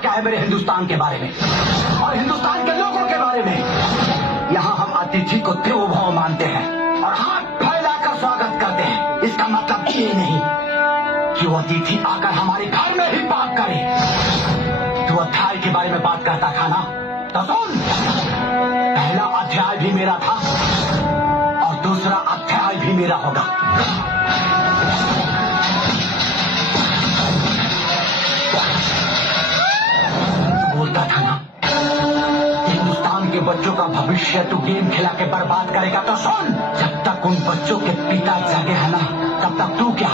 क्या है मेरे हिंदुस्तान के बारे में और हिंदुस्तान के लोगों के बारे में। यहाँ हम अतिथि को देवो भव मानते हैं और हाथ फैलाकर स्वागत करते हैं। इसका मतलब ये नहीं कि वो अतिथि आकर हमारे घर में ही बात करे। तू अध्याय के बारे में बात करता था ना, तो सुन, पहला अध्याय भी मेरा था और दूसरा अध्याय भी मेरा होगा। बोलता था ना हिंदुस्तान के बच्चों का भविष्य तू गेम खिला के बर्बाद करेगा, तो सुन, जब तक उन बच्चों के पिता जगे हैं ना, तब तक तू क्या,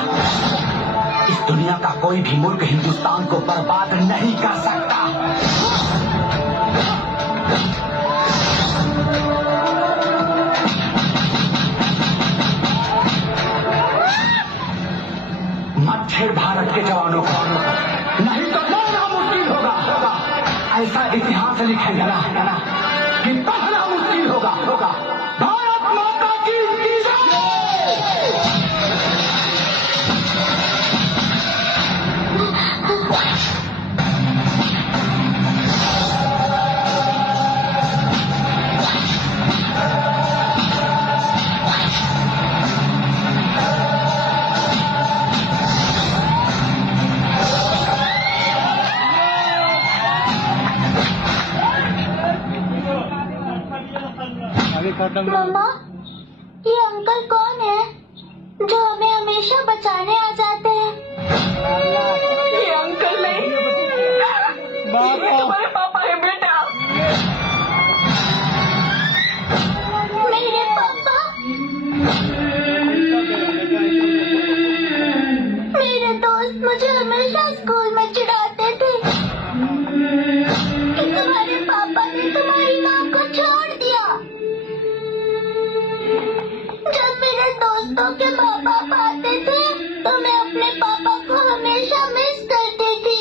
इस दुनिया का कोई भी मुल्क हिंदुस्तान को बर्बाद नहीं कर सकता। मत छेड़ भारत के जवानों को, नहीं तो लड़ना मुश्किल होगा। ऐसा इतिहास लिखेंगे ना कि पढ़ना मुश्किल होगा। भारत माता की जय। मम्मा, ये अंकल कौन है जो हमें हमेशा बचाने आ जाते हैं? ये अंकल नहीं, ये तुम्हारे पापा है बेटा। मेरे पापा? मेरे दोस्त मुझे हमेशा स्कूल में चिढ़ाते थे कि तुम्हारे पापा ने तुम्हारी माँ को छोड़ दिया। जब मेरे दोस्तों के माँ बाप आते थे तो मैं अपने पापा को हमेशा मिस करती थी।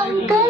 अंकल